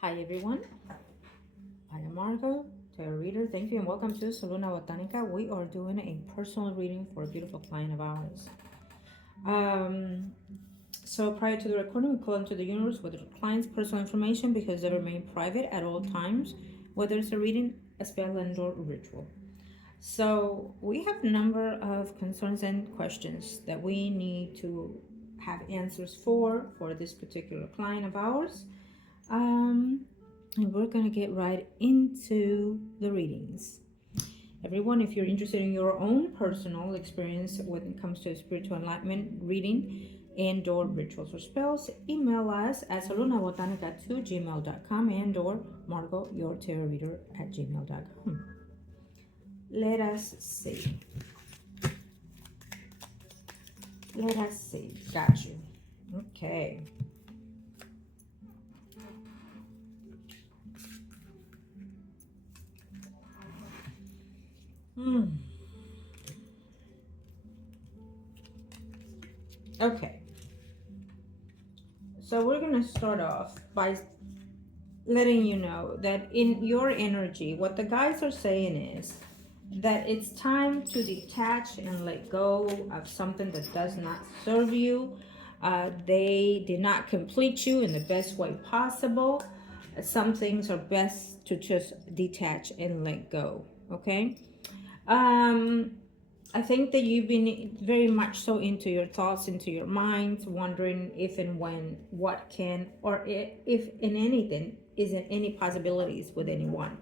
Hi everyone, I am Margo, tarot reader. Thank you and welcome to Soluna Botanica. We are doing a personal reading for a beautiful client of ours. So prior to the recording, we call into the universe with the client's personal information because they remain private at all times, whether it's a reading, a spell, and/or ritual. So we have a number of concerns and questions that we need to have answers for this particular client of ours. Um, and we're going to get right into the readings. Everyone, if you're interested in your own personal experience when it comes to spiritual enlightenment, reading, and/or rituals or spells, email us at solunabotanica@gmail.com and/or margourtarotreader@gmail.com. Let us see. Let us see. Got you. Okay. Okay. So we're going to start off by letting you know that in your energy, what the guides are saying is that it's time to detach and let go of something that does not serve you. They did not complete you in the best way possible. Some things are best to just detach and let go. Okay. Um, I think that you've been very much so into your thoughts, into your minds, wondering if and when, what can, or if in anything, isn't any possibilities with anyone.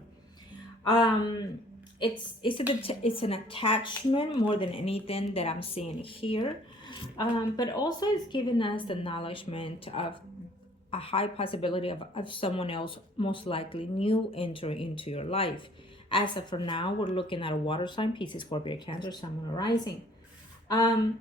Um, it's an attachment more than anything that I'm seeing here, but also it's giving us the acknowledgement of a high possibility of someone else, most likely new, entering into your life. As of for now, we're looking at a water sign, Pisces, Scorpio, Cancer, Sun, Moon, Rising. Um,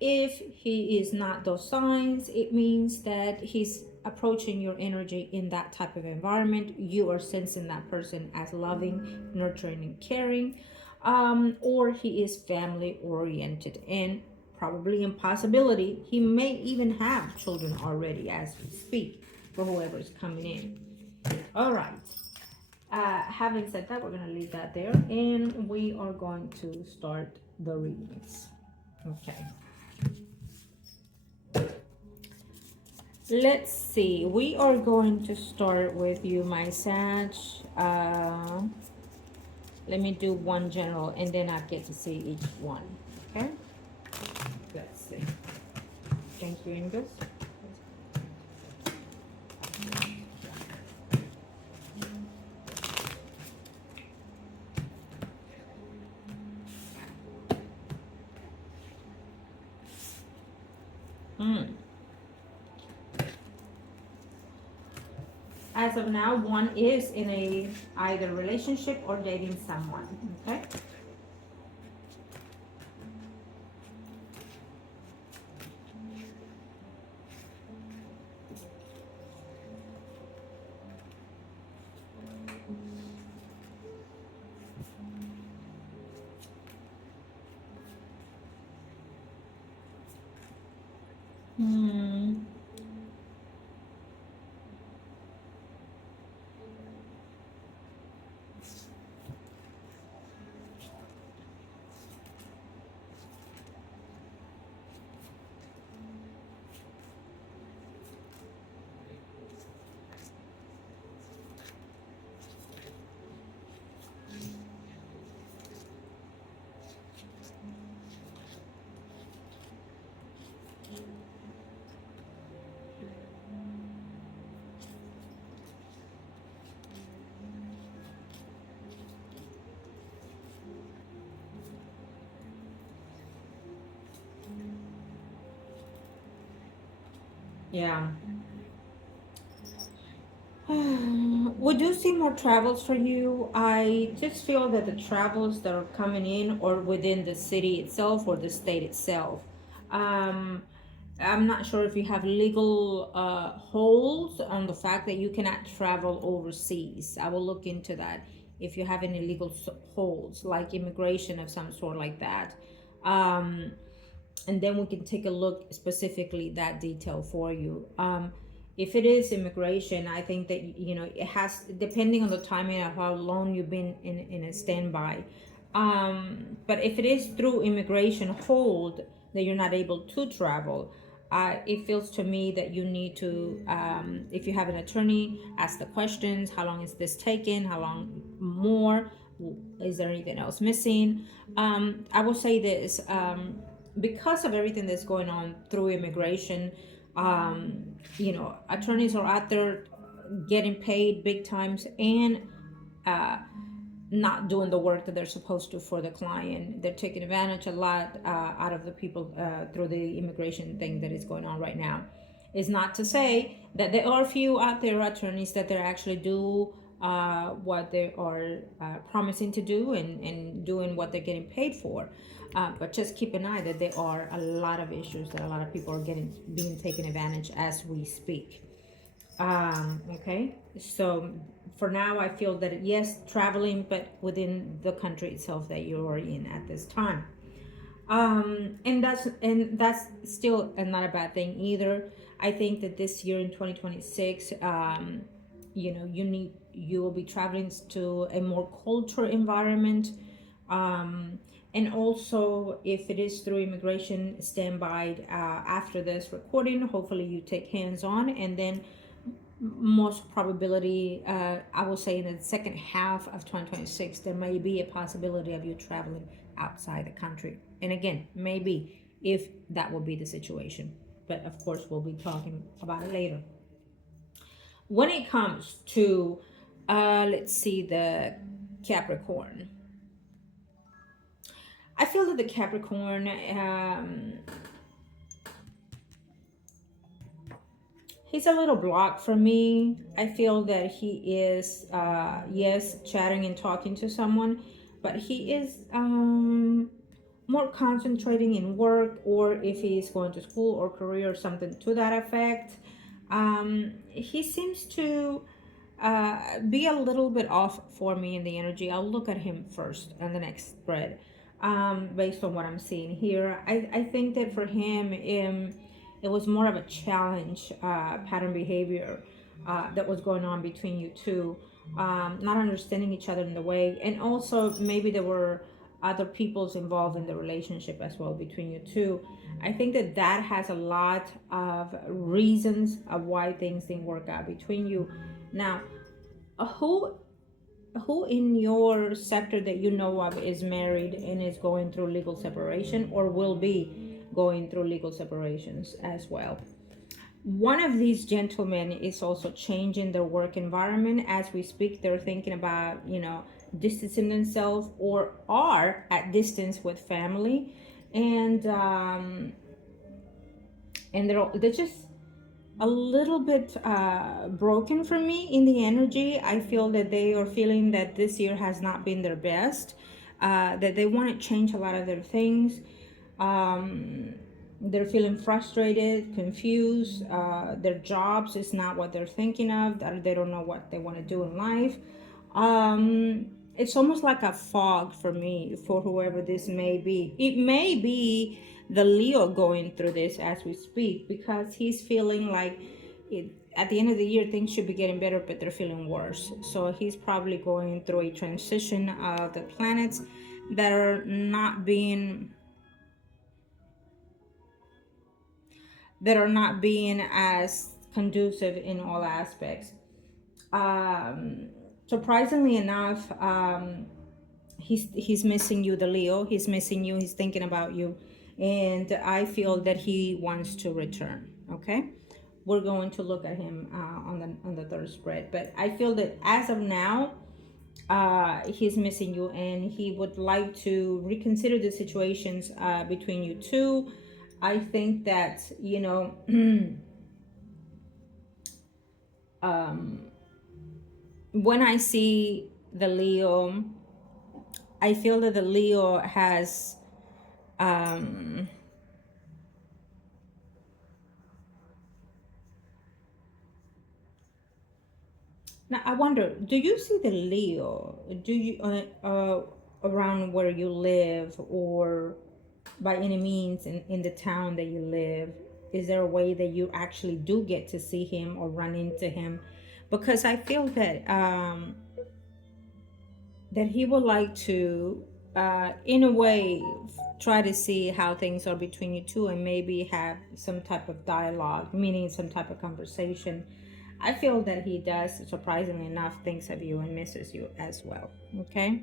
if he is not those signs, it means that he's approaching your energy in that type of environment. You are sensing that person as loving, nurturing, and caring. Or he is family oriented and probably impossibility. He may even have children already as we speak for whoever is coming in. All right. Having said that, we're going to leave that there and we are going to start the readings. Okay. Let's see. We are going to start with you, my Sag. Let me do one general and then I get to see each one. Okay? Let's see. Thank you, Ingus. As of now, one is in a either relationship or dating someone. Okay? Hmm. Yeah. We do see more travels for you. I just feel that the travels that are coming in or within the city itself or the state itself. Um, I'm not sure if you have legal holds on the fact that you cannot travel overseas. I will look into that if you have any legal holds, like immigration of some sort like that. Um, and then we can take a look specifically that detail for you. If it is immigration, I think that, it has, depending on the timing of how long you've been in a standby. But if it is through immigration hold that you're not able to travel, it feels to me that you need to, if you have an attorney, ask the questions. How long is this taking? How long more? Is there anything else missing? I will say this, because of everything that's going on through immigration, attorneys are out there getting paid big times, and uh, not doing the work that they're supposed to for the client. They're taking advantage a lot out of the people through the immigration thing that is going on right now. Is not to say that there are a few out there attorneys that they actually do what they are promising to do, and doing what they're getting paid for. But just keep an eye that there are a lot of issues that a lot of people are being taken advantage as we speak. Okay, so for now, I feel that yes, traveling, but within the country itself that you are in at this time. And that's still not a bad thing either. I think that this year in 2026, you will be traveling to a more cultural environment. And also, if it is through immigration, stand by after this recording. Hopefully, you take hands on, and then most probability, I will say in the second half of 2026, there may be a possibility of you traveling outside the country. And again, maybe if that will be the situation. But of course, we'll be talking about it later. When it comes to, let's see, the Capricorn. I feel that the Capricorn, he's a little blocked for me. I feel that he is, yes, chatting and talking to someone, but he is more concentrating in work, or if he's going to school or career or something to that effect. He seems to be a little bit off for me in the energy. I'll look at him first on the next spread, based on what I'm seeing here. I think that for him, it was more of a challenge, pattern behavior that was going on between you two, not understanding each other in the way, and also maybe there were other people's involved in the relationship as well between you two. I think that has a lot of reasons of why things didn't work out between you. Now, who in your sector that you know of is married and is going through legal separation, or will be going through legal separations as well? One of these gentlemen is also changing their work environment as we speak. They're thinking about, distancing themselves, or are at distance with family, and they're just a little bit broken for me in the energy. I feel that they are feeling that this year has not been their best, that they want to change a lot of their things. They're feeling frustrated, confused. Their jobs is not what they're thinking of. That they don't know what they want to do in life. It's almost like a fog for me, for whoever this may be. It may be the Leo going through this as we speak, because he's feeling like at the end of the year things should be getting better, but they're feeling worse. So he's probably going through a transition of the planets that are not being as conducive in all aspects. Surprisingly enough, he's missing you, the Leo. He's missing you. He's thinking about you, and I feel that he wants to return. Okay, we're going to look at him on the third spread, but I feel that as of now, he's missing you, and he would like to reconsider the situations between you two. I think that when I see the Leo, I feel that the Leo has now I wonder, do you see the Leo? Do you around where you live, or by any means in the town that you live? Is there a way that you actually do get to see him or run into him? Because I feel that that he would like to, in a way, try to see how things are between you two, and maybe have some type of dialogue, meaning some type of conversation. I feel that he does, surprisingly enough, thinks of you and misses you as well. Okay.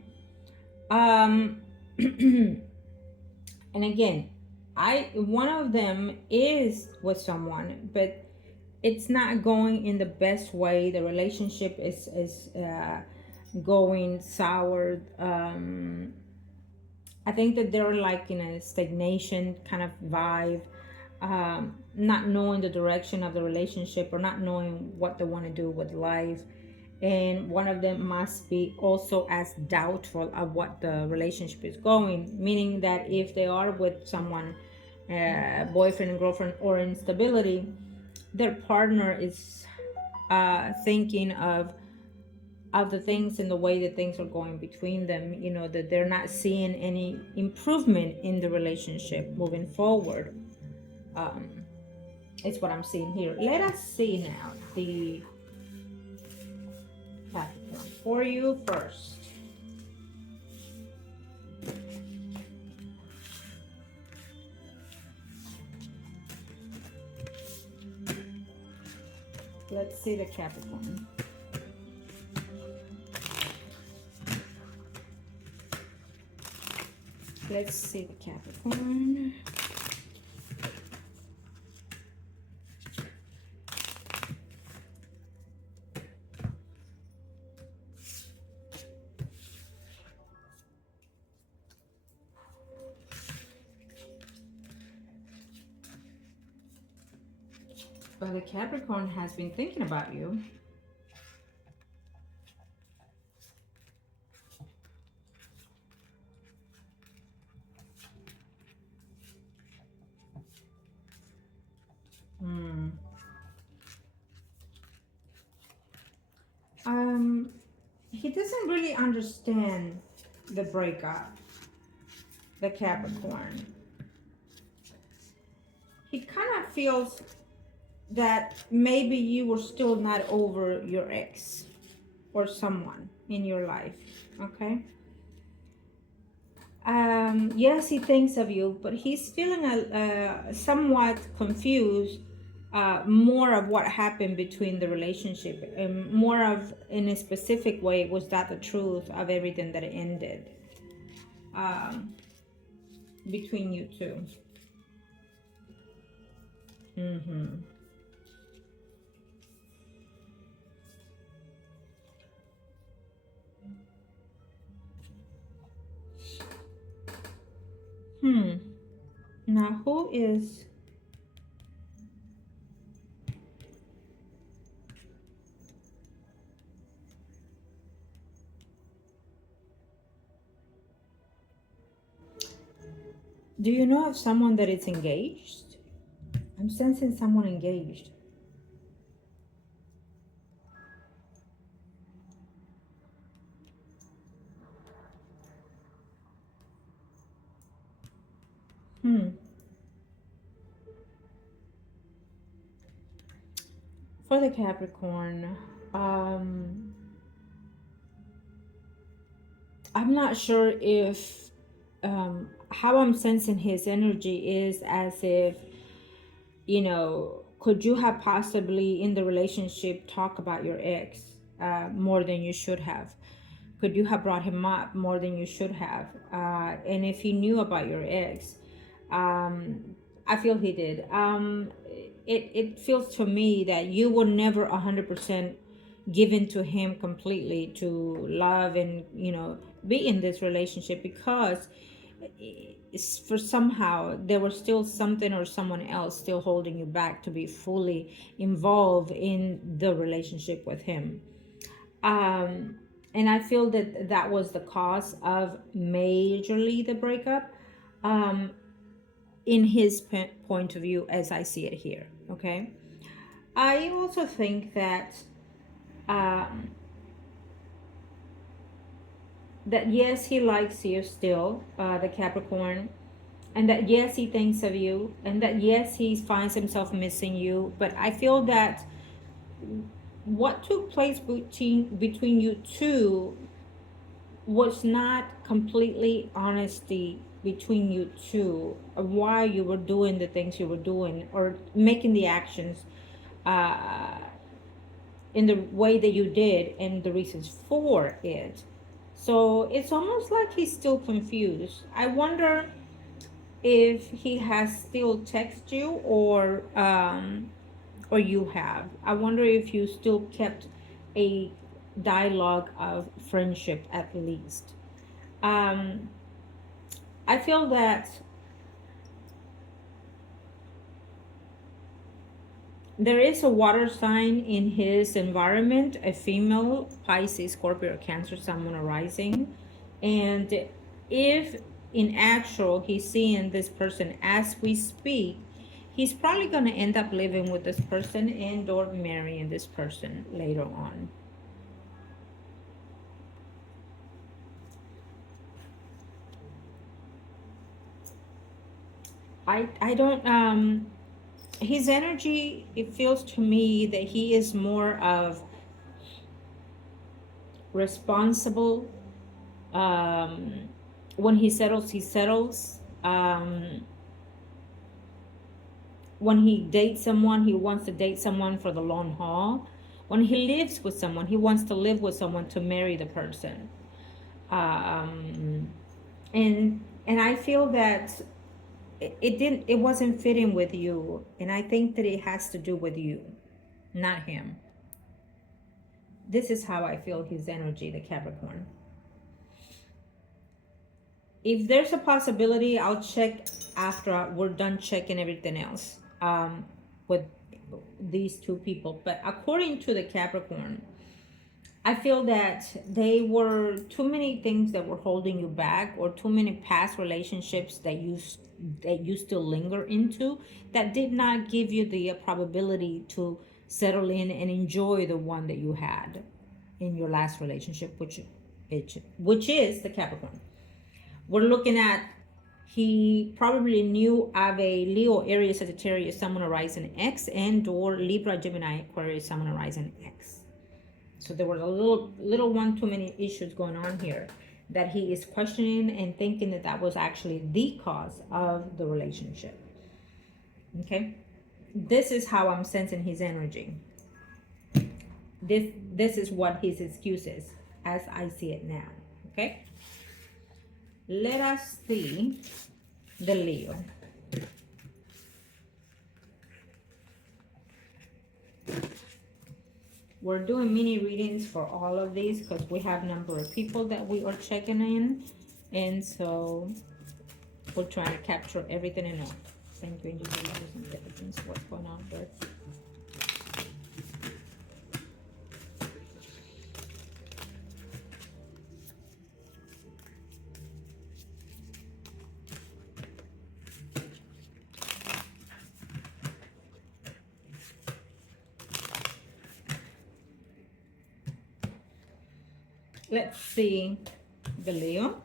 Um, and again, one of them is with someone, but it's not going in the best way. The relationship is going sour. I think that they're like in a stagnation kind of vibe, not knowing the direction of the relationship or not knowing what they want to do with life. And one of them must be also as doubtful of what the relationship is going, meaning that if they are with someone, boyfriend and girlfriend, or instability, their partner is thinking of the things and the way that things are going between them, that they're not seeing any improvement in the relationship moving forward. um, it's what I'm seeing here. Let us see now the Capricorn for you first. Let's see the Capricorn. Let's see the Capricorn. Well, the Capricorn has been thinking about you. Hmm. He doesn't really understand the breakup, the Capricorn. He kind of feels that maybe you were still not over your ex or someone in your life. Okay. Yes, he thinks of you, but he's feeling somewhat confused, more of what happened between the relationship, and more of, in a specific way, was that the truth of everything that ended um, between you two. Mm-hmm. Hmm. Now, who is? Do you know of someone that is engaged? I'm sensing someone engaged. Hmm. For the Capricorn, um, I'm not sure if how I'm sensing his energy is as if, could you have possibly in the relationship talk about your ex more than you should have? Could you have brought him up more than you should have? And if he knew about your ex, um, I feel he did. It feels to me that you were never 100% given to him completely to love and be in this relationship, because for somehow there was still something or someone else still holding you back to be fully involved in the relationship with him. um and I feel that that was the cause of majorly the breakup, um in his point of view, as I see it here. Okay. I also think that um that yes, he likes you still, the Capricorn, and that yes, he thinks of you, and that yes, he finds himself missing you. But I feel that what took place between you two was not completely honesty between you two of why you were doing the things you were doing or making the actions uh, in the way that you did and the reasons for it. So it's almost like he's still confused. I wonder if he has still texted you or you have. I wonder if you still kept a dialogue of friendship at least. Um, I feel that there is a water sign in his environment, a female, Pisces, Scorpio, or Cancer, Sun, or rising. And if in actual he's seeing this person as we speak, he's probably going to end up living with this person and or marrying this person later on. I don't his energy, it feels to me that he is more of responsible. When he settles, he settles. When he dates someone, he wants to date someone for the long haul. When he lives with someone, he wants to live with someone to marry the person. Um, and I feel that it wasn't fitting with you, and I think that it has to do with you, not him. This is how I feel his energy, the Capricorn. If there's a possibility, I'll check after we're done checking everything else with these two people. But according to the Capricorn, I feel that they were too many things that were holding you back, or too many past relationships that you still linger into, that did not give you the probability to settle in and enjoy the one that you had in your last relationship, which is the Capricorn. We're looking at, he probably knew of a Leo, Aries, Sagittarius, Sun, Horizon X, and or Libra, Gemini, Aquarius, Sun, Horizon X. So there were a little one too many issues going on here that he is questioning and thinking that that was actually the cause of the relationship. Okay, this is how I'm sensing his energy. This is what his excuse is as I see it now. Okay, let us see the Leo. We're doing mini readings for all of these because we have a number of people that we are checking in, and so we're trying to capture everything and all. Thank you, intelligence. What's going on there? Let's see the Leo.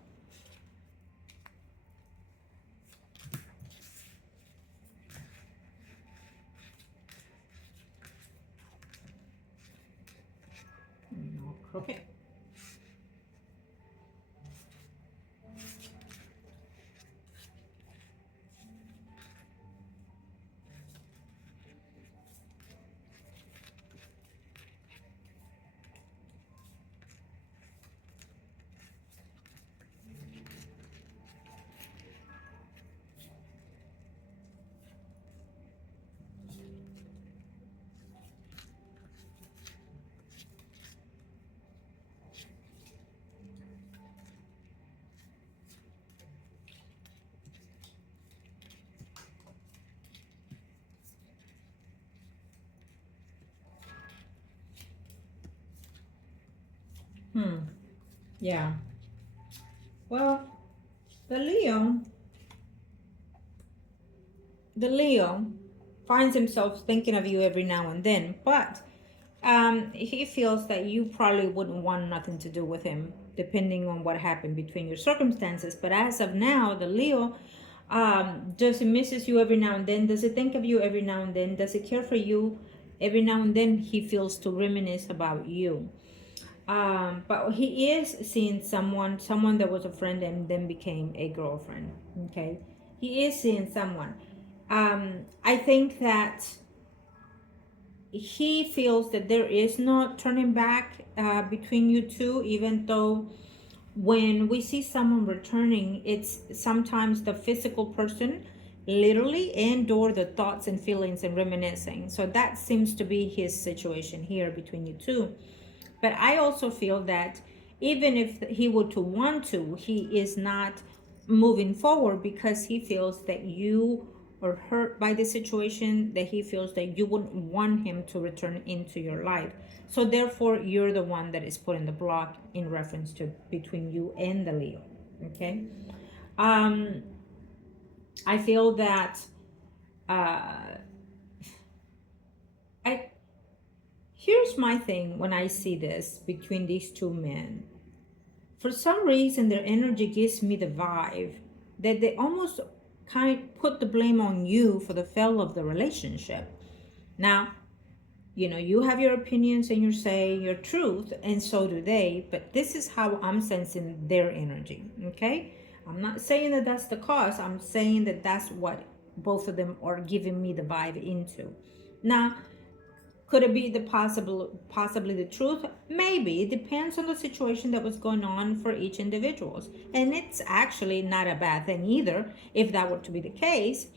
Okay. Yeah. Well, the Leo finds himself thinking of you every now and then, but he feels that you probably wouldn't want nothing to do with him, depending on what happened between your circumstances. But as of now, the Leo Does it misses you every now and then? Does it think of you every now and then? Does it care for you every now and then? He feels to reminisce about you. But he is seeing someone that was a friend and then became a girlfriend. Okay, he is seeing someone. I think that he feels that there is no turning back between you two, even though when we see someone returning, it's sometimes the physical person literally, and or the thoughts and feelings and reminiscing. So that seems to be his situation here between you two. But I also feel that even if he were to want to, he is not moving forward because he feels that you are hurt by the situation, that he feels that you wouldn't want him to return into your life. So therefore, you're the one that is putting the block in reference to between you and the Leo. Okay. Um, I feel that I here's my thing when I see this between these two men. For some reason, their energy gives me the vibe that they almost kind of put the blame on you for the fail of the relationship. Now, you have your opinions and you say your truth, and so do they, but this is how I'm sensing their energy, okay? I'm not saying that that's the cause, I'm saying that that's what both of them are giving me the vibe into. Now, could it be the possibly the truth? Maybe. It depends on the situation that was going on for each individuals. And it's actually not a bad thing either, if that were to be the case.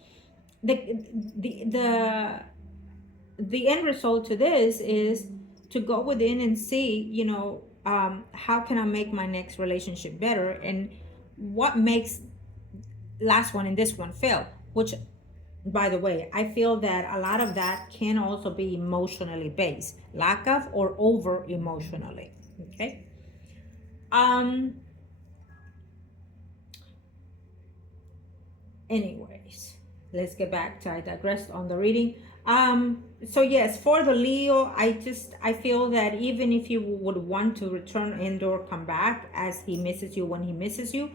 The the the the end result to this is to go within and see, how can I make my next relationship better, and what makes last one and this one fail, which, by the way, I feel that a lot of that can also be emotionally based, lack of or over emotionally. Okay. Um. Anyways, let's get back to, I digressed on the reading. So yes, for the Leo, I feel that even if you would want to return and or come back, as he misses you when he misses you,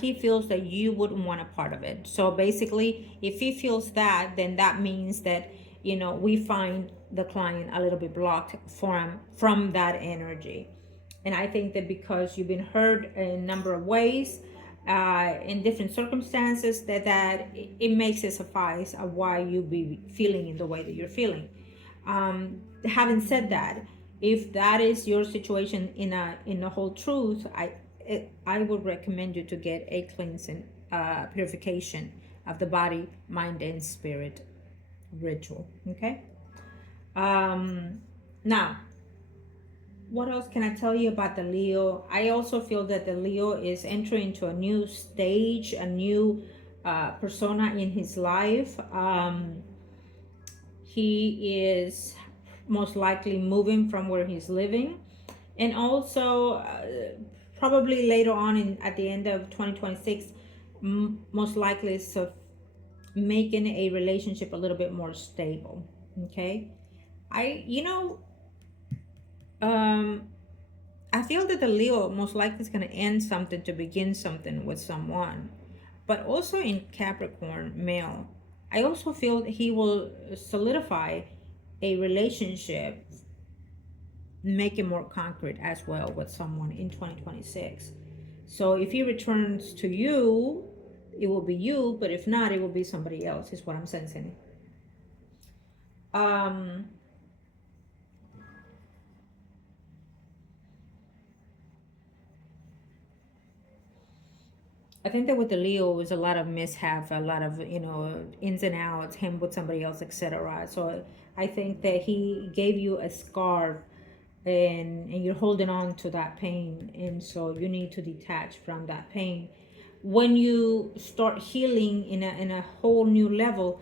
he feels that you wouldn't want a part of it. So basically, if he feels that, then that means that we find the client a little bit blocked from that energy. And I think that because you've been hurt in a number of ways, in different circumstances, that it makes it suffice of why you be feeling in the way that you're feeling. Having said that, if that is your situation in the whole truth, I would recommend you to get a cleansing, purification of the body, mind, and spirit ritual. Okay. Now, what else can I tell you about the Leo? I also feel that the Leo is entering into a new stage, a new persona in his life. He is most likely moving from where he's living, and also probably later on at the end of 2026, most likely is making a relationship a little bit more stable. Okay. I you know um I feel that the Leo most likely is going to end something to begin something with someone. But also in Capricorn male, I also feel that he will solidify a relationship, make it more concrete as well with someone in 2026. So if he returns to you, it will be you, but if not, it will be somebody else, is what I'm sensing. Um, I think that with the Leo is a lot of mishap, a lot of ins and outs, him with somebody else, etc. So I think that he gave you a scar, and you're holding on to that pain, and so you need to detach from that pain. When you start healing in a whole new level,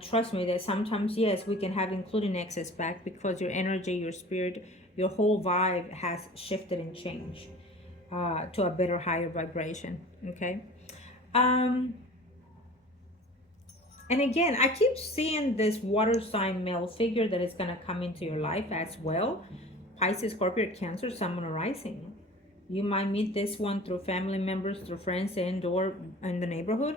trust me that sometimes, yes, we can have including excess back because your energy, your spirit, your whole vibe has shifted and changed to a better, higher vibration. Okay. Um, and again, I keep seeing this water sign male figure that is going to come into your life as well. Pisces, Scorpio, Cancer, Sun, or Rising. You might meet this one through family members, through friends, and or in the neighborhood.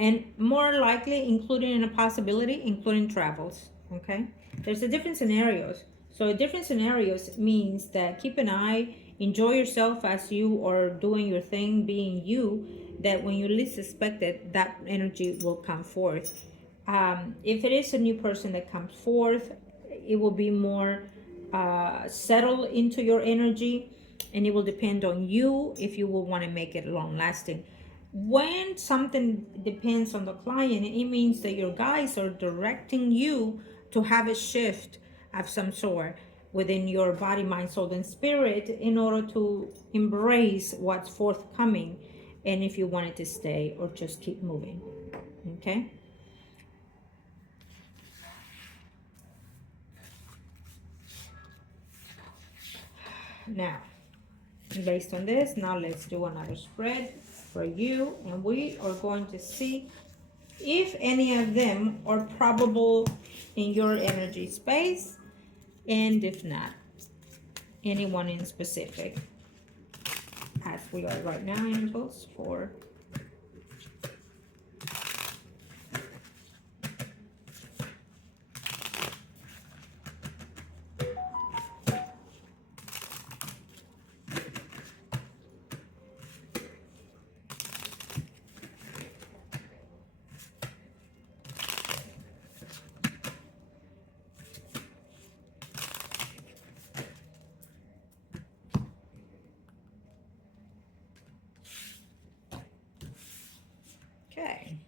and more likely including in a possibility, including travels. Okay, there's a different scenarios. So different scenarios means that keep an eye, enjoy yourself as you are doing your thing, being you, that when you least suspect it, that energy will come forth. If it is a new person that comes forth, it will be more settled into your energy, and it will depend on you if you will want to make it long lasting. When something depends on the client, it means that your guides are directing you to have a shift of some sort within your body, mind, soul, and spirit in order to embrace what's forthcoming, and if you want it to stay or just keep moving. Okay. Now, based on this, now let's do another spread for you, and we are going to see if any of them are probable in your energy space, and if not, anyone in specific, as we are right now in impulse for okay.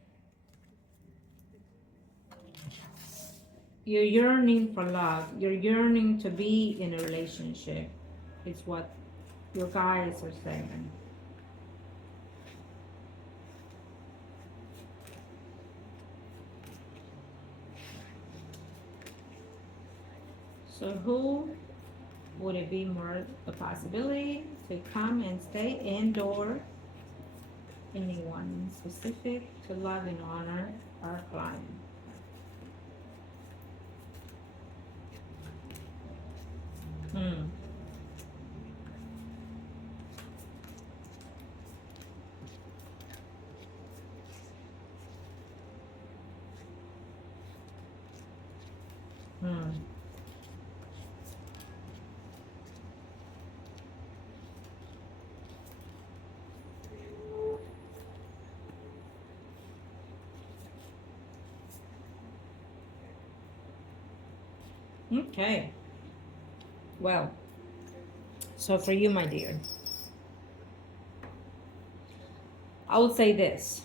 You're yearning for love. You're yearning to be in a relationship. It's what your guides are saying. So who would it be more a possibility to come and stay, and or anyone specific to love and honor our client? Hmm. Hmm. Okay. Well, so for you, my dear, I would say this.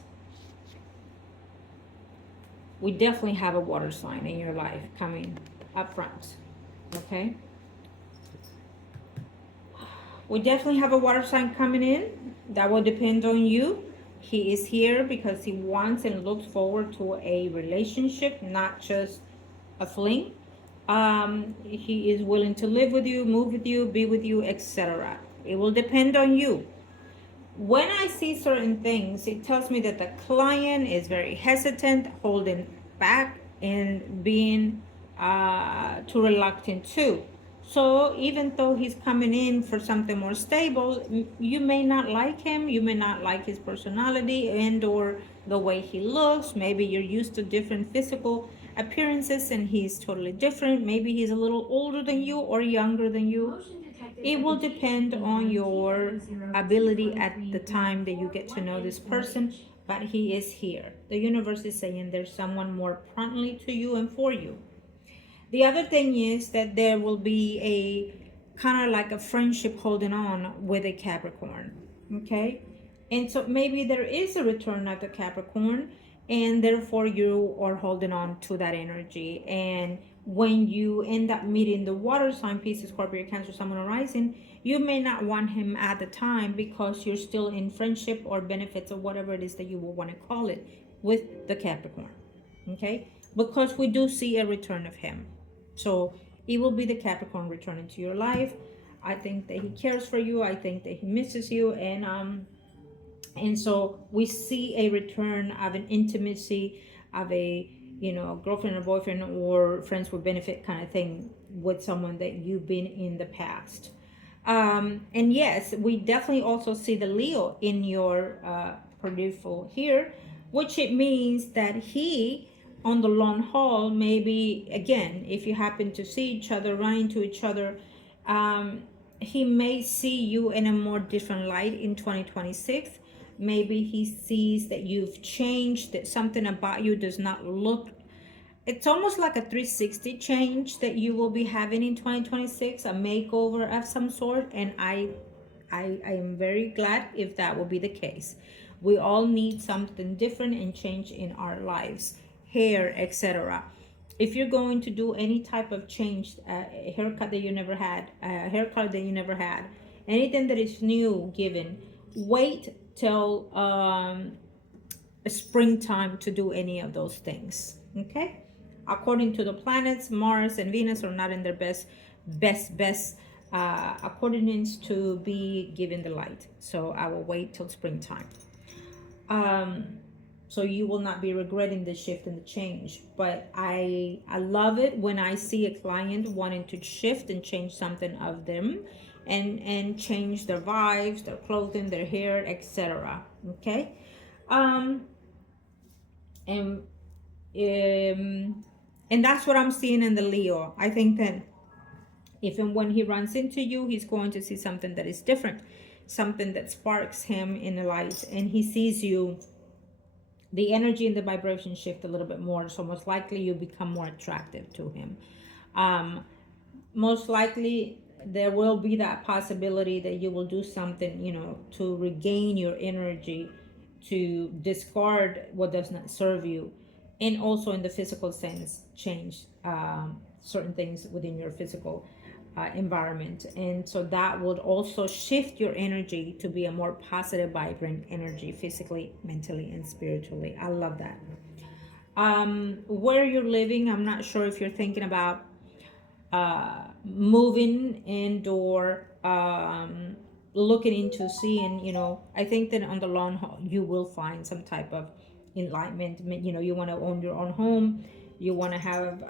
We definitely have a water sign in your life coming up front. Okay? We definitely have a water sign coming in. That will depend on you. He is here because he wants and looks forward to a relationship, not just a fling. He is willing to live with you, move with you, be with you, etc. It will depend on you. When I see certain things, it tells me that the client is very hesitant, holding back, and being too reluctant too. So even though he's coming in for something more stable, you may not like him, you may not like his personality and or the way he looks. Maybe you're used to different physical appearances and he's totally different. Maybe he's a little older than you or younger than you. It will depend on your ability at the time that you get to know this person, but he is here. The universe is saying there's someone more promptly to you and for you. The other thing is that there will be a kind of like a friendship holding on with a Capricorn. Okay? And so maybe there is a return of the Capricorn, and therefore you are holding on to that energy. And when you end up meeting the water sign, Pisces, Scorpio, Cancer, Sun, Moon, Rising, you may not want him at the time because you're still in friendship or benefits or whatever it is that you will want to call it with the Capricorn. Okay? Because we do see a return of him. So it will be the Capricorn returning to your life. I think that he cares for you. I think that he misses you, and so we see a return of an intimacy, of a girlfriend or boyfriend or friends with benefit kind of thing with someone that you've been in the past. And yes, we definitely also see the Leo in your peripheral here. which it means that he, on the long haul, maybe again, if you happen to see each other, run into each other, um, he may see you in a more different light in 2026. Maybe he sees that you've changed, that something about you does not look, it's almost like a 360 change that you will be having in 2026, a makeover of some sort. And I am very glad if that will be the case. We all need something different and change in our lives, hair, etc. If you're going to do any type of change, a haircut that you never had, a haircut that you never had, anything that is new given, wait till springtime to do any of those things. Okay, according to the planets, Mars and Venus are not in their best accordance to be given the light. So I will wait till springtime. So you will not be regretting the shift and the change. But I love it when I see a client wanting to shift and change something of them, and change their vibes, their clothing, their hair, etc. Okay. And and that's what I'm seeing in the Leo. I think that if and when he runs into you, he's going to see something that is different, something that sparks him in the light, and he sees you, the energy and the vibration shift a little bit more. So most likely you become more attractive to him. Most likely there will be that possibility that you will do something, to regain your energy, to discard what does not serve you, and also in the physical sense, change certain things within your physical environment. And so that would also shift your energy to be a more positive, vibrant energy, physically, mentally, and spiritually. I love that. Where you're living, I'm not sure if you're thinking about moving and or looking into seeing, I think that on the long haul you will find some type of enlightenment. You want to own your own home, you want to have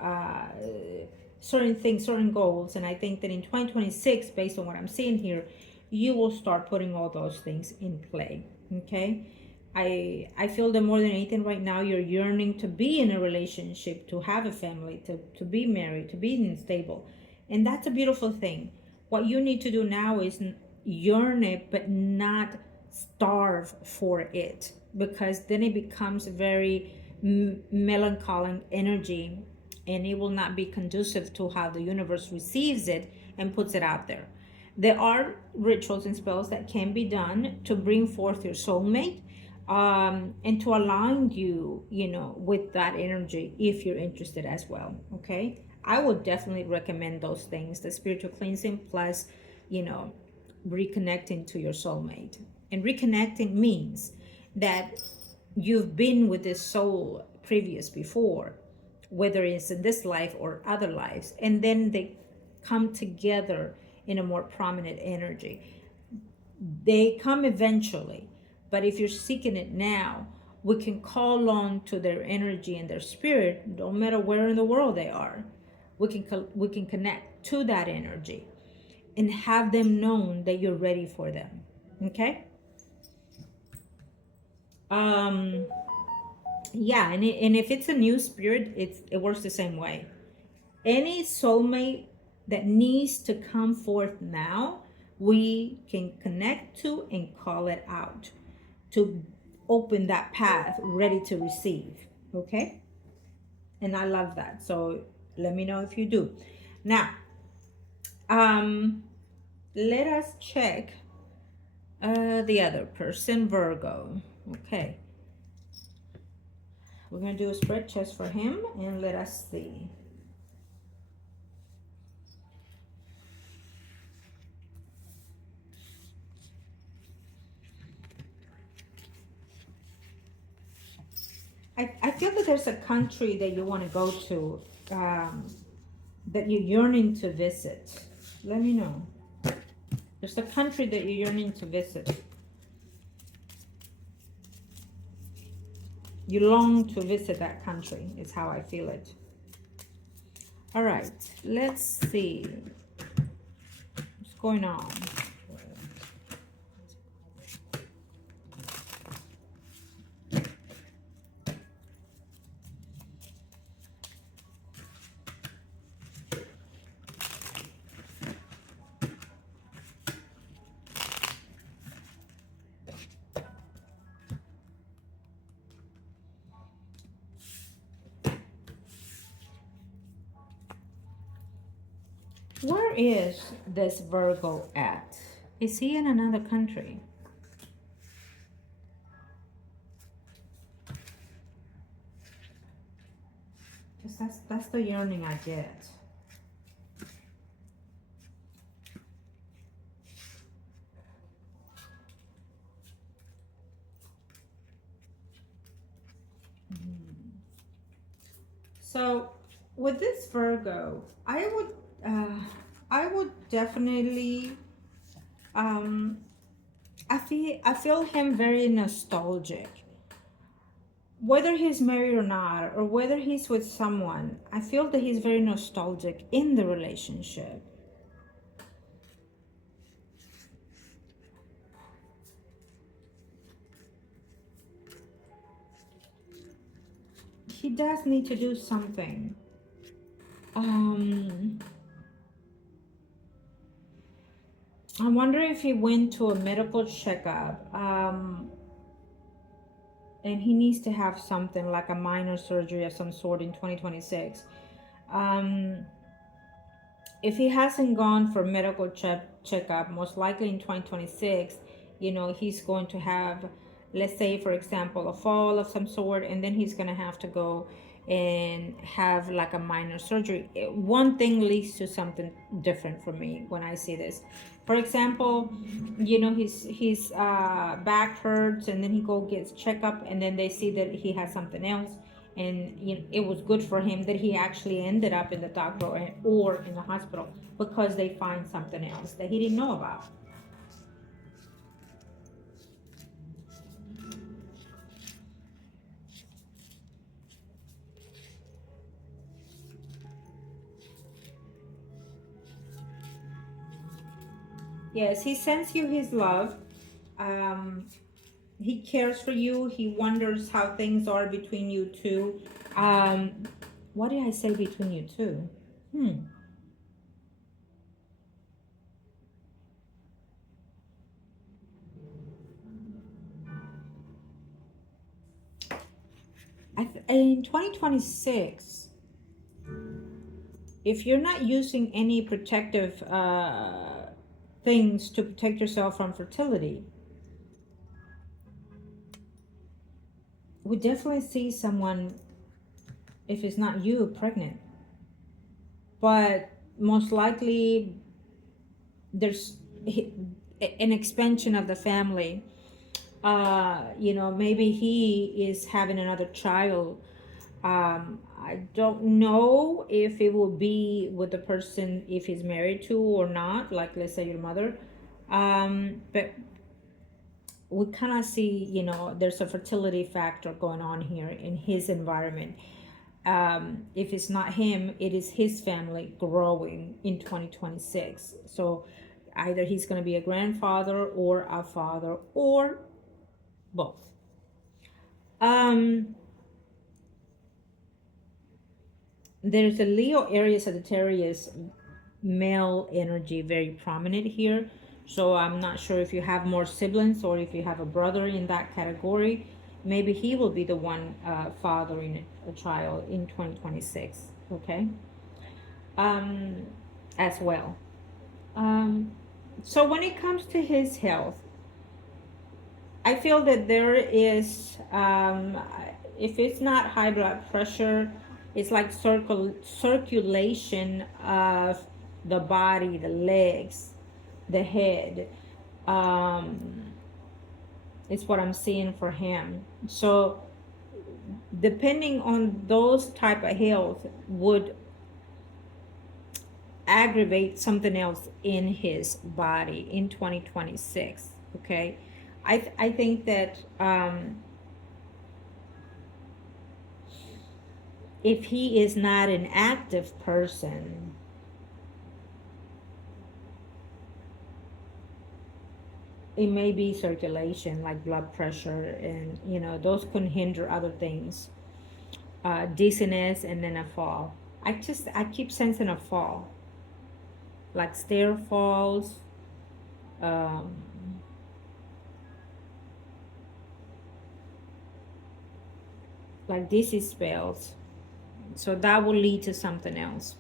certain things, certain goals. And I think that in 2026, based on what I'm seeing here, you will start putting all those things in play. Okay. I feel that more than anything right now, you're yearning to be in a relationship, to have a family, to be married, to be stable. And that's a beautiful thing. What you need to do now is yearn it, but not starve for it, because then it becomes very melancholic energy, and it will not be conducive to how the universe receives it and puts it out there. There are rituals and spells that can be done to bring forth your soulmate, and to align you, with that energy if you're interested as well. Okay. I would definitely recommend those things, the spiritual cleansing plus, reconnecting to your soulmate. And reconnecting means that you've been with this soul previous before, whether it's in this life or other lives, and then they come together in a more prominent energy. They come eventually, but if you're seeking it now, we can call on to their energy and their spirit, no matter where in the world they are. We can connect to that energy and have them known that you're ready for them. Okay. Yeah, and if it's a new spirit, it works the same way. Any soulmate that needs to come forth now, we can connect to and call it out to open that path ready to receive. Okay. And I love that. So let me know if you do. Now, let us check the other person, Virgo. Okay. We're going to do a spread chest for him, and let us see. I feel that there's a country that you want to go to, that you're yearning to visit. Let me know. There's a country that you're yearning to visit. You long to visit that country, is how I feel it. All right, let's see what's going on. is this Virgo at? Is he in another country? Because that's the yearning I get. So with this Virgo, I would definitely I feel him very nostalgic. Whether he's married or not, or whether he's with someone, I feel that he's very nostalgic in the relationship. He does need to do something. I wonder if he went to a medical checkup. And he needs to have something like a minor surgery of some sort in 2026. If he hasn't gone for medical checkup, most likely in 2026, he's going to have, let's say, for example, a fall of some sort, and then he's going to have to go and have like a minor surgery. One thing leads to something different for me when I see this. For example, his back hurts, and then he go gets checkup, and then they see that he has something else, and it was good for him that he actually ended up in the doctor or in the hospital, because they find something else that he didn't know about. Yes, he sends you his love. He cares for you. He wonders how things are between you two. What did I say between you two? In 2026, if you're not using any protective things to protect yourself from fertility, we definitely see someone, if it's not you, pregnant. But most likely there's an expansion of the family. Maybe he is having another child. I don't know if it will be with the person if he's married to or not, like let's say your mother. But we kind of see, there's a fertility factor going on here in his environment. If it's not him, it is his family growing in 2026. So either he's going to be a grandfather or a father or both. There's a Leo, Aries, Sagittarius male energy very prominent here. So I'm not sure if you have more siblings or if you have a brother in that category. Maybe he will be the one fathering a child in 2026. Okay. As well. So when it comes to his health, I feel that there is, if it's not high blood pressure, it's like circulation of the body, the legs, the head. It's what I'm seeing for him. So depending on those type of health would aggravate something else in his body in 2026. Okay. I think that if he is not an active person, it may be circulation, like blood pressure, and those can hinder other things. Dizziness, and then a fall. I keep sensing a fall, like stair falls. Like dizzy spells. So that will lead to something else.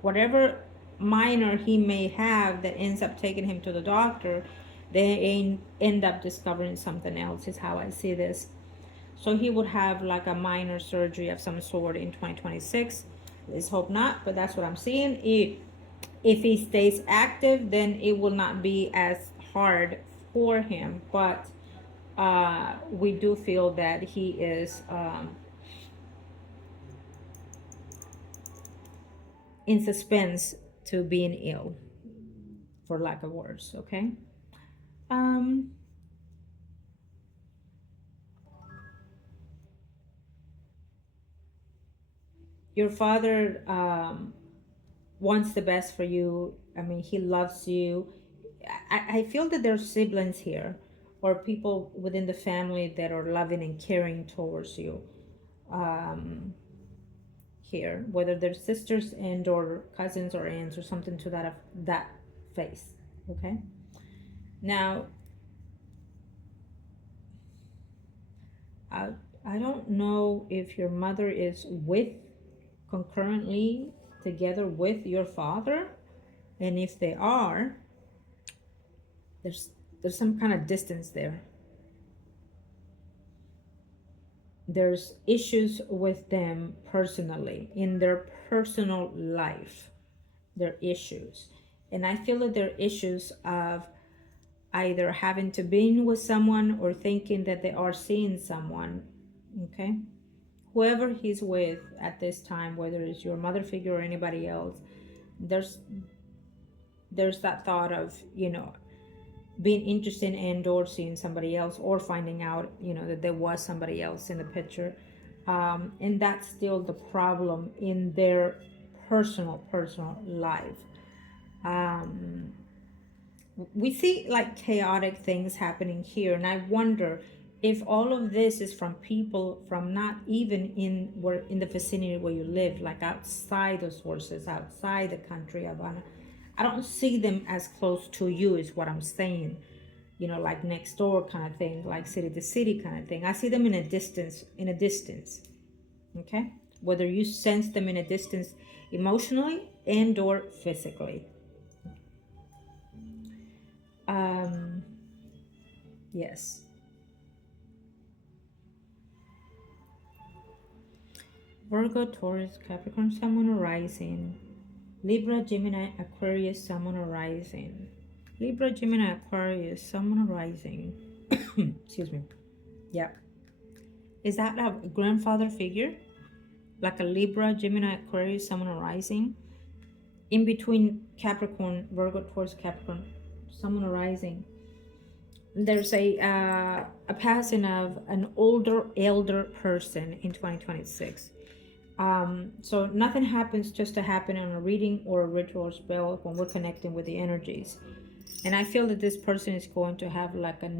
Whatever minor he may have that ends up taking him to the doctor, they end up discovering something else, is how I see this. So he would have like a minor surgery of some sort in 2026. Let's hope not, but that's what I'm seeing. If he stays active, then it will not be as hard for him. But we do feel that he is in suspense to being ill, for lack of words. Okay. Um, your father wants the best for you. I mean, he loves you. I feel that there's siblings here or people within the family that are loving and caring towards you um, here, whether they're sisters and or cousins or aunts or something to that face. Okay. Now, I, I don't know if your mother is with concurrently together with your father, and if they are, there's some kind of distance there. There's issues with them personally in their personal life. Their issues, and I feel that they're issues of either having to be with someone or thinking that they are seeing someone. Okay, whoever he's with at this time, whether it's your mother figure or anybody else, there's that thought of, being interested in and or seeing somebody else, or finding out, that there was somebody else in the picture. And that's still the problem in their personal life. We see like chaotic things happening here, and I wonder if all of this is from people from not even in the vicinity where you live, like outside the sources, outside the country. I don't see them as close to you, is what I'm saying. Like next door kind of thing, like city to city kind of thing. I see them in a distance. Okay, whether you sense them in a distance emotionally and or physically. Yes. Virgo, Taurus, Capricorn, Sun, Moon, Rising. Libra, Gemini, Aquarius, Sun, Moon, Rising. Libra, Gemini, Aquarius, Sun, Moon, Rising. Excuse me. Yeah. Is that a grandfather figure? Like a Libra, Gemini, Aquarius, Sun, Moon, Rising? In between Capricorn, Virgo, Taurus, Capricorn, Sun, Moon, Rising. There's a passing of an elder person in 2026. So nothing happens just to happen in a reading or a ritual or spell when we're connecting with the energies. And I feel that this person is going to have like a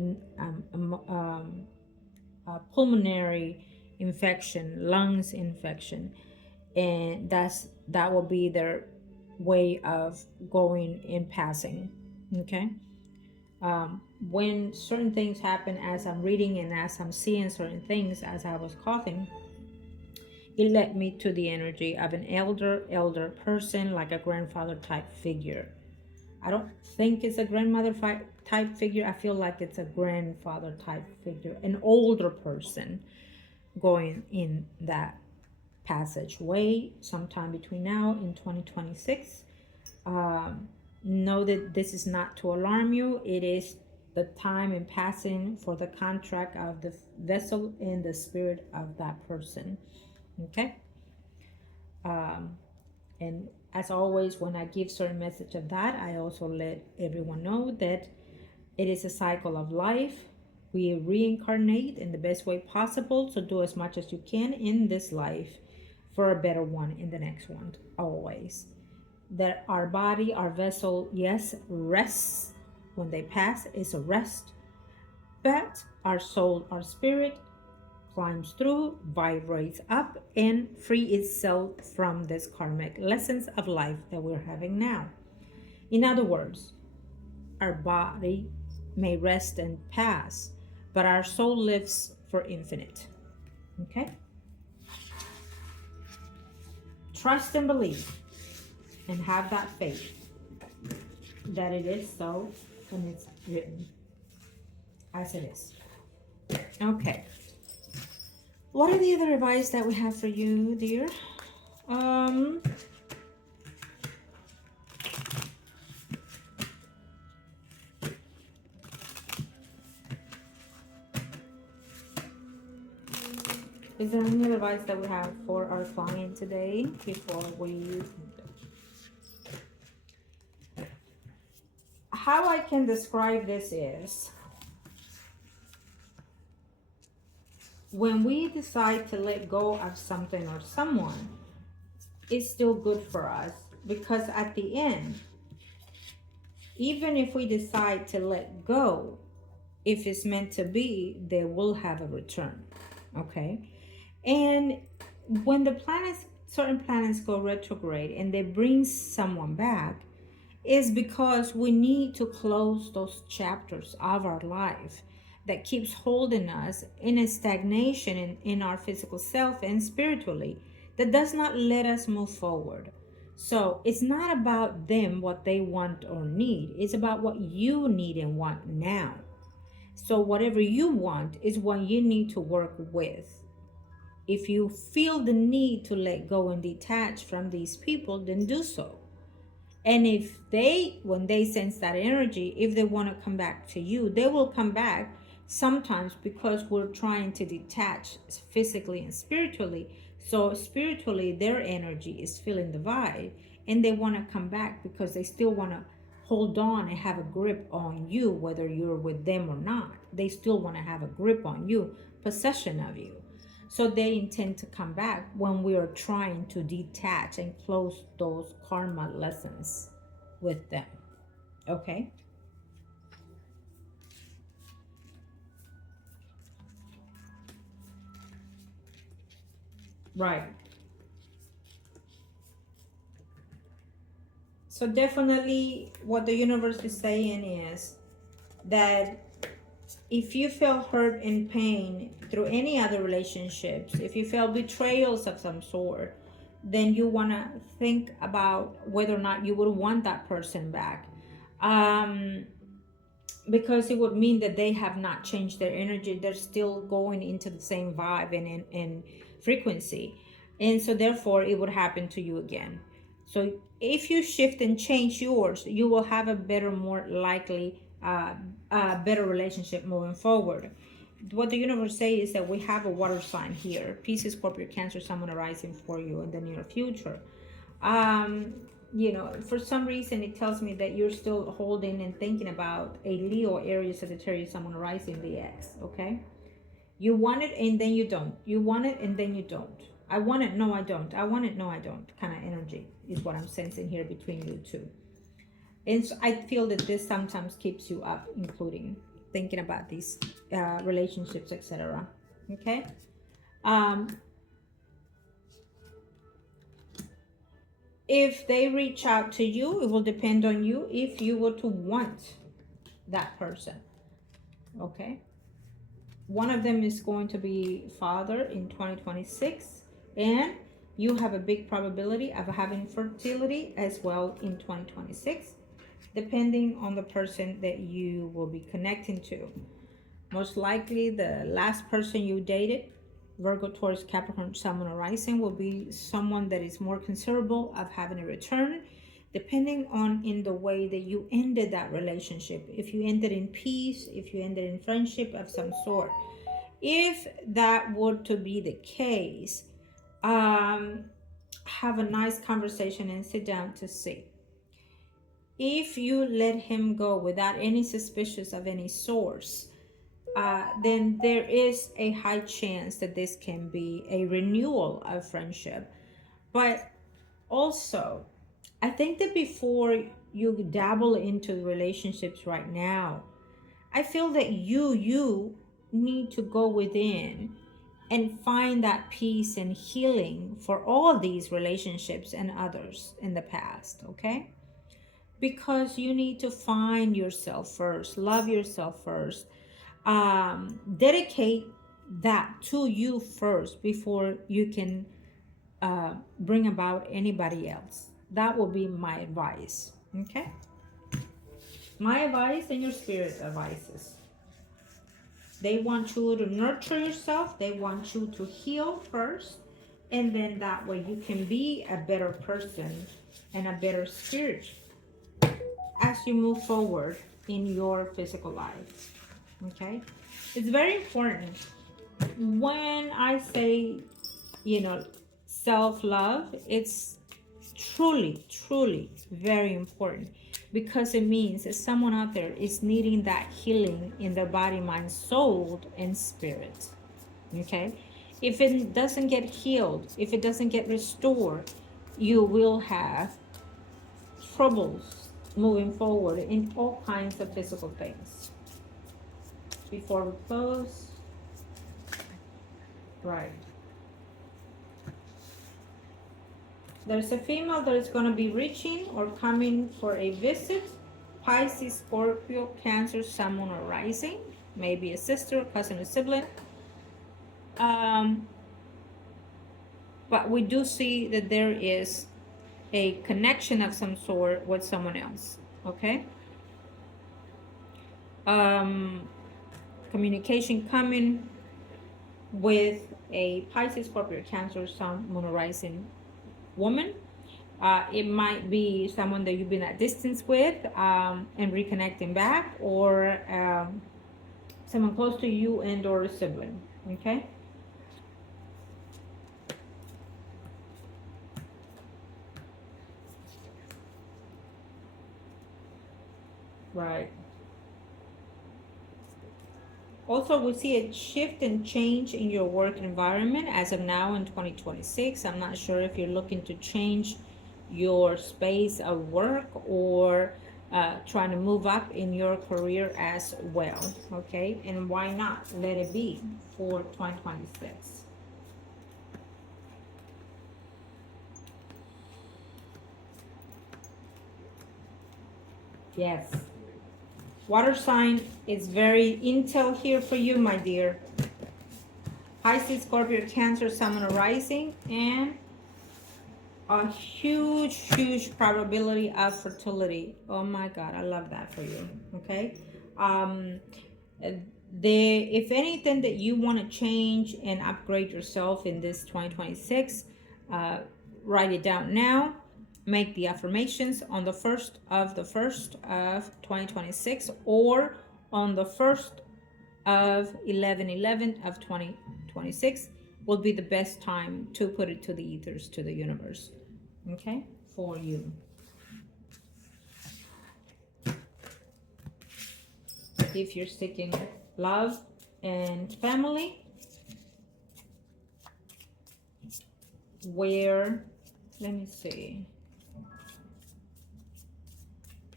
pulmonary infection, lungs infection, and that will be their way of going and passing. Okay. When certain things happen as I'm reading and as I'm seeing certain things, as I was coughing, it led me to the energy of an elder person, like a grandfather type figure. I don't think it's a grandmother type figure. I feel like it's a grandfather type figure, an older person going in that passageway sometime between now and 2026. Know that this is not to alarm you. It is the time and passing for the contract of the vessel and the spirit of that person. Okay. And as always, when I give certain message of that, I also let everyone know that it is a cycle of life. We reincarnate in the best way possible, so do as much as you can in this life for a better one in the next one, always. That our body, our vessel, yes, rests when they pass, is a rest, but our soul, our spirit climbs through, vibrates up, and free itself from this karmic lessons of life that we're having now. In other words, our body may rest and pass, but our soul lives for infinite. Okay? Trust and believe. and have that faith that it is so, and it's written as it is. Okay. What are the other advice that we have for you, dear? Is there any other advice that we have for our client today before we... How I can describe this is, when we decide to let go of something or someone, it's still good for us, because at the end, even if we decide to let go, if it's meant to be, they will have a return. Okay? And when the planets, certain planets go retrograde and they bring someone back, is because we need to close those chapters of our life that keeps holding us in a stagnation in our physical self and spiritually, that does not let us move forward. So it's not about them, what they want or need. It's about what you need and want now. So whatever you want is what you need to work with. If you feel the need to let go and detach from these people, then do so. And if they, when they sense that energy, if they want to come back to you, they will come back, sometimes because we're trying to detach physically and spiritually. So spiritually, their energy is feeling the vibe, and they want to come back because they still want to hold on and have a grip on you, whether you're with them or not. They still want to have a grip on you, possession of you. So they intend to come back when we are trying to detach and close those karma lessons with them. Okay? Right. So definitely what the universe is saying is that if you feel hurt and pain through any other relationships, if you feel betrayals of some sort, then you want to think about whether or not you would want that person back. Because it would mean that they have not changed their energy. They're still going into the same vibe and frequency. And so therefore it would happen to you again. So if you shift and change yours, you will have a better, more likely, better relationship moving forward. What the universe says is that we have a water sign here. Pisces, Scorpio, Cancer, someone arising for you in the near future. You know, for some reason it tells me that you're still holding and thinking about a Leo, Aries, Sagittarius, someone arising the X. Okay, you want it and then you don't. You want it and then you don't. I want it, no I don't. I want it, no I don't, kind of energy is what I'm sensing here between you two. And so I feel that this sometimes keeps you up, including thinking about these relationships, etc. Okay. If they reach out to you, it will depend on you if you were to want that person. Okay. One of them is going to be father in 2026, and you have a big probability of having fertility as well in 2026, depending on the person that you will be connecting to. Most likely the last person you dated, Virgo, Taurus, Capricorn, Sun, Moon, Rising, will be someone that is more considerable of having a return, depending on in the way that you ended that relationship. If you ended in peace, if you ended in friendship of some sort. If that were to be the case, have a nice conversation and sit down to see. If you let him go without any suspicions of any source, then there is a high chance that this can be a renewal of friendship. But also, I think that before you dabble into relationships right now, I feel that you need to go within and find that peace and healing for all these relationships and others in the past, okay? Because you need to find yourself first, love yourself first, dedicate that to you first before you can bring about anybody else. That will be my advice. Okay? My advice and your spirit advices. They want you to nurture yourself. They want you to heal first. And then that way you can be a better person and a better spirit as you move forward in your physical life. Okay? It's very important. When I say, self-love, it's truly very important, because it means that someone out there is needing that healing in their body, mind, soul, and spirit. Okay? If it doesn't get healed, if it doesn't get restored, you will have troubles moving forward in all kinds of physical things. Before we close, right. There's a female that is going to be reaching or coming for a visit. Pisces, Scorpio, Cancer, Sun, Moon, or Rising. Maybe a sister, cousin, or sibling. But we do see that there is a connection of some sort with someone else. Okay? Communication coming with a Pisces, Scorpio, Cancer, Sun, Moon, or Rising woman. It might be someone that you've been at distance with and reconnecting back, or someone close to you and or a sibling. Okay? Right. Also, we see a shift and change in your work environment as of now in 2026. I'm not sure if you're looking to change your space of work or trying to move up in your career as well. Okay, and why not let it be for 2026? Yes. Water sign is very intel here for you, my dear. Pisces, Scorpio, Cancer, Sun, or Rising, and a huge probability of fertility. Oh my God, I love that for you. Okay. If anything that you want to change and upgrade yourself in this 2026, write it down now. Make the affirmations on the 1st of 2026, or on the 1st of 11/11 of 2026 will be the best time to put it to the ethers, to the universe. Okay, for you. If you're seeking love and family, wear, let me see,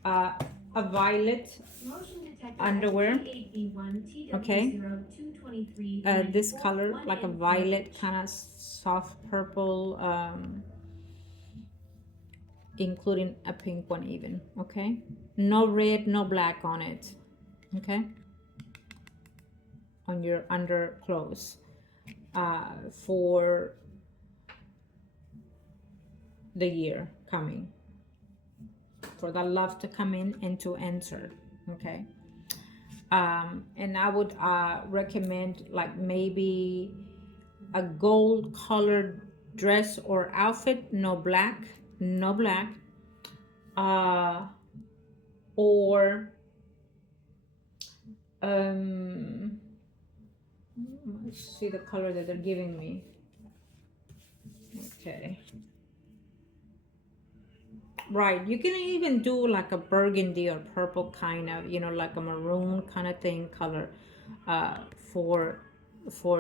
a violet underwear. Okay, this color, like a violet, kind of soft purple, including a pink one even. Okay, no red, no black on it. Okay, on your underclothes, for the year coming, for the love to come in and to enter. Okay, and I would recommend like maybe a gold colored dress or outfit, no black, or let's see the color that they're giving me. Okay, right, you can even do like a burgundy or purple kind of, like a maroon kind of thing color, for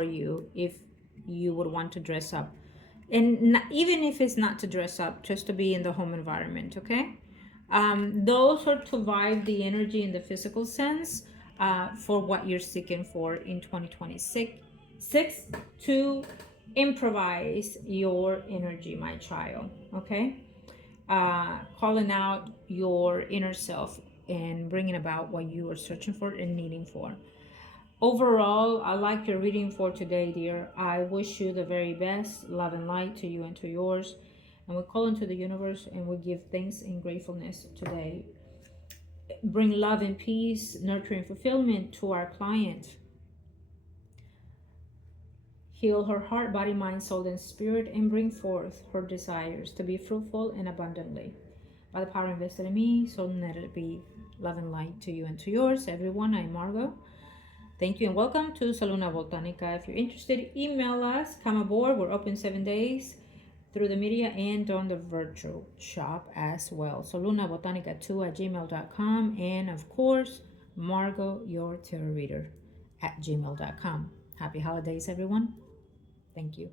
you, if you would want to dress up, and even if it's not to dress up, just to be in the home environment. Okay, those are to vibe the energy in the physical sense, for what you're seeking for in 2026, to improvise your energy, my child. Okay, calling out your inner self and bringing about what you are searching for and needing for. Overall, I like your reading for today, dear. I wish you the very best. Love and light to you and to yours. And we call into the universe and we give thanks and gratefulness today. Bring love and peace, nurturing fulfillment to our client. Heal her heart, body, mind, soul, and spirit, and bring forth her desires to be fruitful and abundantly. By the power invested in me, so let it be. Love and light to you and to yours. Everyone, I'm Margo. Thank you and welcome to Saluna Botanica. If you're interested, email us. Come aboard. We're open 7 days through the media and on the virtual shop as well. solunabotanica2@gmail.com, and of course, margourtarotreader@gmail.com. Happy holidays, everyone. Thank you.